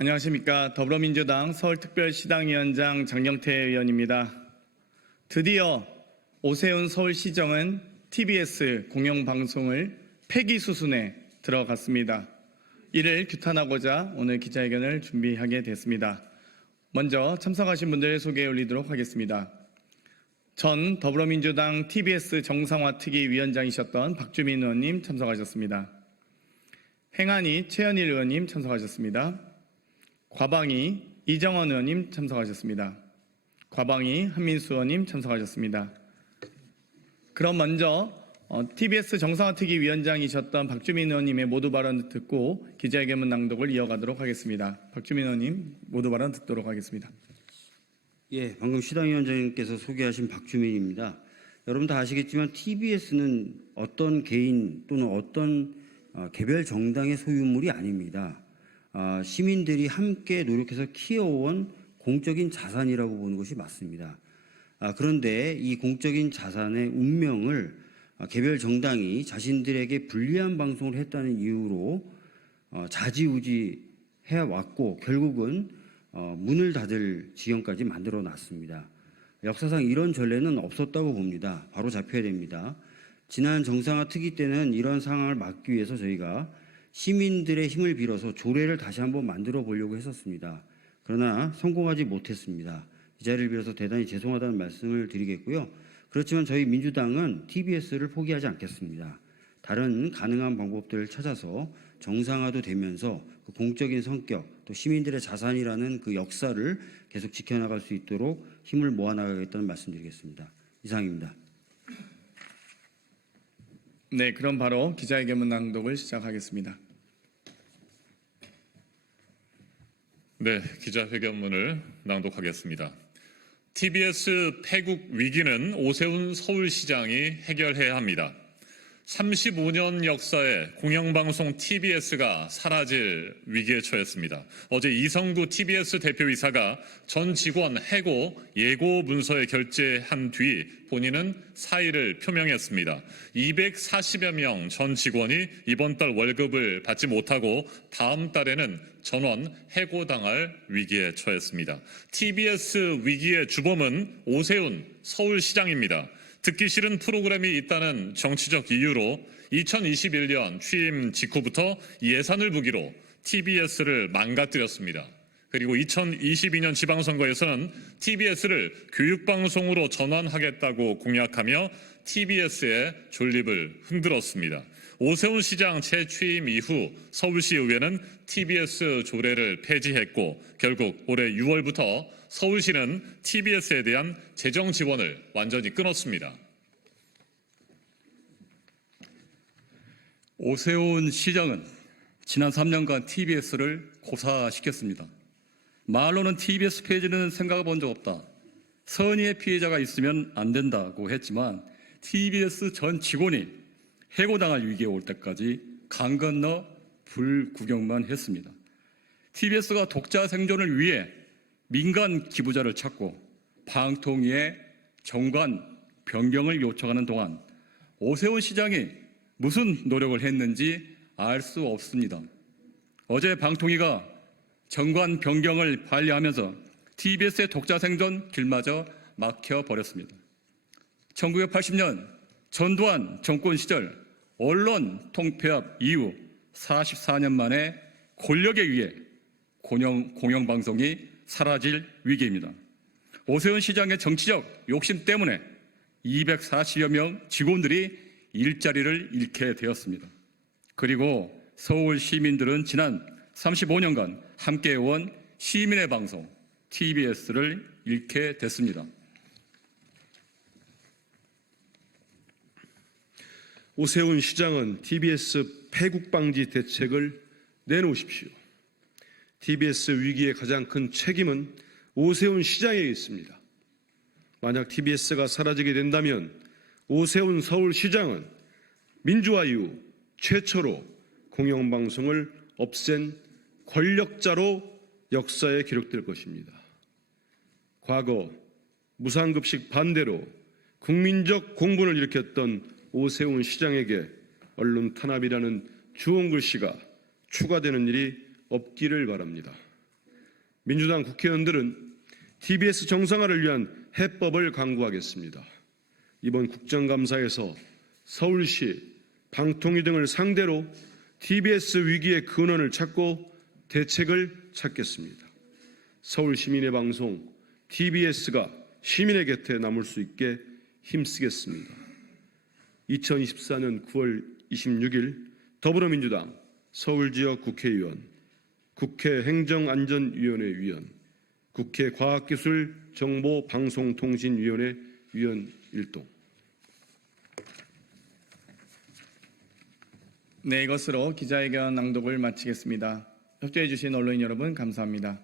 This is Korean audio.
안녕하십니까. 더불어민주당 서울특별시당위원장 장경태 의원입니다. 드디어 오세훈 서울시정은 TBS 공영방송을 폐기 수순에 들어갔습니다. 이를 규탄하고자 오늘 기자회견을 준비하게 됐습니다. 먼저 참석하신 분들 소개해 올리도록 하겠습니다. 전 더불어민주당 TBS 정상화 특위 위원장이셨던 박주민 의원님 참석하셨습니다. 행안위 최현일 의원님 참석하셨습니다. 과방위 이정원 의원님 참석하셨습니다. 과방위 한민수 의원님 참석하셨습니다. 그럼 먼저 TBS 정상화 특위 위원장이셨던 박주민 의원님의 모두 발언을 듣고 기자회견문 낭독을 이어가도록 하겠습니다. 박주민 의원님 모두 발언 듣도록 하겠습니다. 방금 시당위원장님께서 소개하신 박주민입니다. 여러분 다 아시겠지만 TBS는 어떤 개인 또는 어떤 개별 정당의 소유물이 아닙니다. 시민들이 함께 노력해서 키워온 공적인 자산이라고 보는 것이 맞습니다. 그런데 이 공적인 자산의 운명을 개별 정당이 자신들에게 불리한 방송을 했다는 이유로 좌지우지 해왔고 결국은 문을 닫을 지경까지 만들어 놨습니다. 역사상 이런 전례는 없었다고 봅니다. 바로 잡혀야 됩니다. 지난 정상화 특위 때는 이런 상황을 막기 위해서 저희가 시민들의 힘을 빌어서 조례를 다시 한번 만들어 보려고 했었습니다. 그러나 성공하지 못했습니다. 이 자리를 빌어서 대단히 죄송하다는 말씀을 드리겠고요. 그렇지만 저희 민주당은 TBS를 포기하지 않겠습니다. 다른 가능한 방법들을 찾아서 정상화도 되면서 그 공적인 성격 또 시민들의 자산이라는 그 역사를 계속 지켜나갈 수 있도록 힘을 모아나가겠다는 말씀드리겠습니다. 이상입니다. 네, 그럼 바로 기자회견문 낭독을 시작하겠습니다. 네, 기자회견문을 낭독하겠습니다. TBS 폐국 위기는 오세훈 서울시장이 해결해야 합니다. 35년 역사의 공영방송 TBS가 사라질 위기에 처했습니다. 어제 이성구 TBS 대표이사가 전 직원 해고 예고 문서에 결재한 뒤 본인은 사의를 표명했습니다. 240여 명 전 직원이 이번 달 월급을 받지 못하고 다음 달에는 전원 해고당할 위기에 처했습니다. TBS 위기의 주범은 오세훈 서울시장입니다. 듣기 싫은 프로그램이 있다는 정치적 이유로 2021년 취임 직후부터 예산을 무기로 TBS를 망가뜨렸습니다. 그리고 2022년 지방선거에서는 TBS를 교육방송으로 전환하겠다고 공약하며 TBS의 존립을 흔들었습니다. 오세훈 시장 재취임 이후 서울시의회는 TBS 조례를 폐지했고 결국 올해 6월부터 서울시는 TBS에 대한 재정 지원을 완전히 끊었습니다. 오세훈 시장은 지난 3년간 TBS를 고사시켰습니다. 말로는 TBS 폐지는 생각해 본 적 없다. 선의의 피해자가 있으면 안 된다고 했지만 TBS 전 직원이 해고당할 위기에 올 때까지 강 건너 불구경만 했습니다. TBS가 독자 생존을 위해 민간 기부자를 찾고 방통위에 정관 변경을 요청하는 동안 오세훈 시장이 무슨 노력을 했는지 알 수 없습니다. 어제 방통위가 정관 변경을 반려하면서 TBS의 독자 생존 길마저 막혀버렸습니다. 1980년 전두환 정권 시절 언론 통폐합 이후 44년 만에 권력에 의해 공영방송이 사라질 위기입니다. 오세훈 시장의 정치적 욕심 때문에 240여 명 직원들이 일자리를 잃게 되었습니다. 그리고 서울 시민들은 지난 35년간 함께해온 시민의 방송 TBS를 잃게 됐습니다. 오세훈 시장은 TBS 폐국 방지 대책을 내놓으십시오. TBS 위기의 가장 큰 책임은 오세훈 시장에 있습니다. 만약 TBS가 사라지게 된다면 오세훈 서울시장은 민주화 이후 최초로 공영방송을 없앤 권력자로 역사에 기록될 것입니다. 과거 무상급식 반대로 국민적 공분을 일으켰던 오세훈 시장에게 언론 탄압이라는 주홍글씨가 추가되는 일이 없기를 바랍니다. 민주당 국회의원들은 TBS 정상화를 위한 해법을 강구하겠습니다. 이번 국정감사에서 서울시, 방통위 등을 상대로 TBS 위기의 근원을 찾고 대책을 찾겠습니다. 서울 시민의 방송 TBS가 시민의 곁에 남을 수 있게 힘쓰겠습니다. 2024년 9월 26일 더불어민주당 서울지역 국회의원, 국회 행정안전위원회 위원, 국회 과학기술정보방송통신위원회 위원 일동. 네, 이것으로 기자회견 낭독을 마치겠습니다. 협조해 주신 언론인 여러분 감사합니다.